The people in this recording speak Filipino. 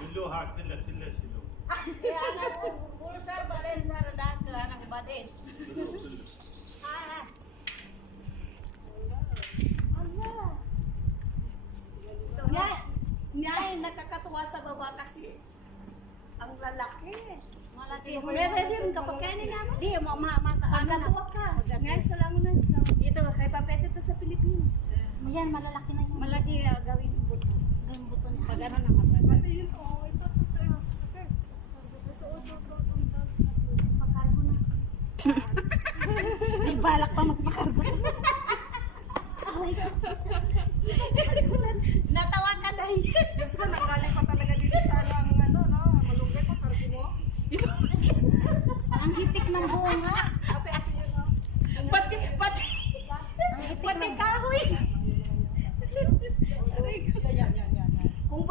Kilo ha, kilo. Kaya nga, pulsar ba rin sa radaka ng badin? Niya nakakatuwa sa baba kasi ang lalaki. Malaki. Meron din kapag kainin naman. Di, Ang ano katuwa ka. Ngayon sa langunan sa ito, kay Papete to sa Pilipinas. Yan, malalaki na yun. Malaki gawin yung buto. Gawin buto niya. Pag ano naman. Ate yun, oh, ito. Pagkargo na. May balak pa magpakargo.